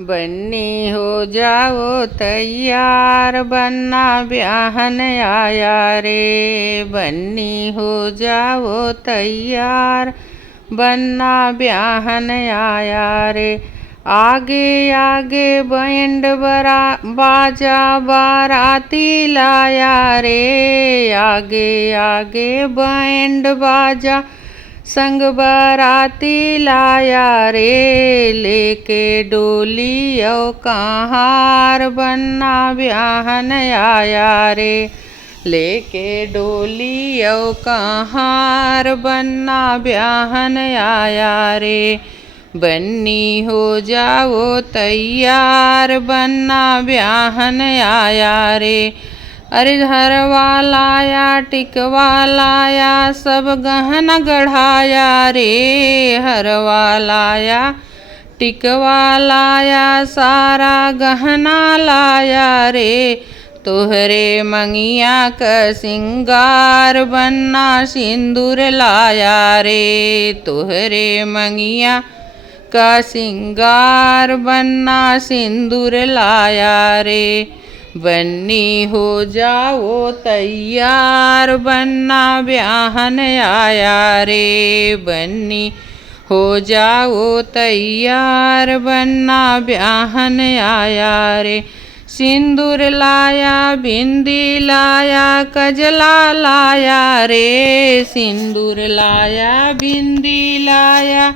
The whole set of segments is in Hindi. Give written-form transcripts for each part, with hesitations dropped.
बन्नी हो जाओ तैयार, बन्ना ब्याहन आया रे। बन्नी हो जाओ तैयार, बन्ना ब्याहन आया रे। आगे आगे बैंड बाजा बाराती लाया रे। आगे आगे बैंड बाजा संग बाराती लाया रे। लेके डोली औ कहार, बन्ना ब्याहन आया रे। लेके डोली औ कहार, बन्ना ब्याहन आया रे। बन्नी हो जाओ तैयार, बन्ना ब्याहन आया रे। अरे हरवा लाया टिकवा लाया, सब गहना गढ़ाया रे। हरवा लाया टिकवा लाया, सारा गहना लाया रे। तोहरे मंगिया का सिंगार, बन्ना सिंदूर लाया रे। तोहरे मंगिया का सिंगार, बन्ना सिंदूर लाया रे। बन्नी हो जाओ तैयार, बन्ना ब्याहन आया रे। बन्नी हो जाओ तैयार, बन्ना ब्याहन आया रे। सिंदूर लाया बिंदी लाया, कजला लाया रे। सिंदूर लाया बिंदी लाया,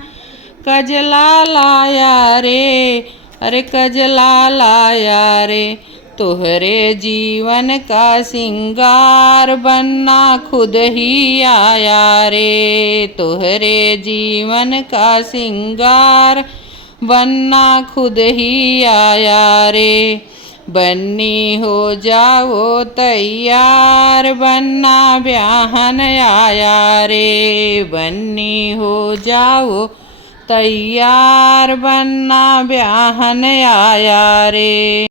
कजला लाया रे। अरे कजला लाया रे। तोहरे जीवन का सिंगार, बन्ना खुद ही आया रे। तोहरे जीवन का सिंगार, बन्ना खुद ही आया रे। बन्नी हो जाओ तैयार, बन्ना ब्याहन आया रे। बन्नी हो जाओ तैयार, बन्ना ब्याहन आया रे।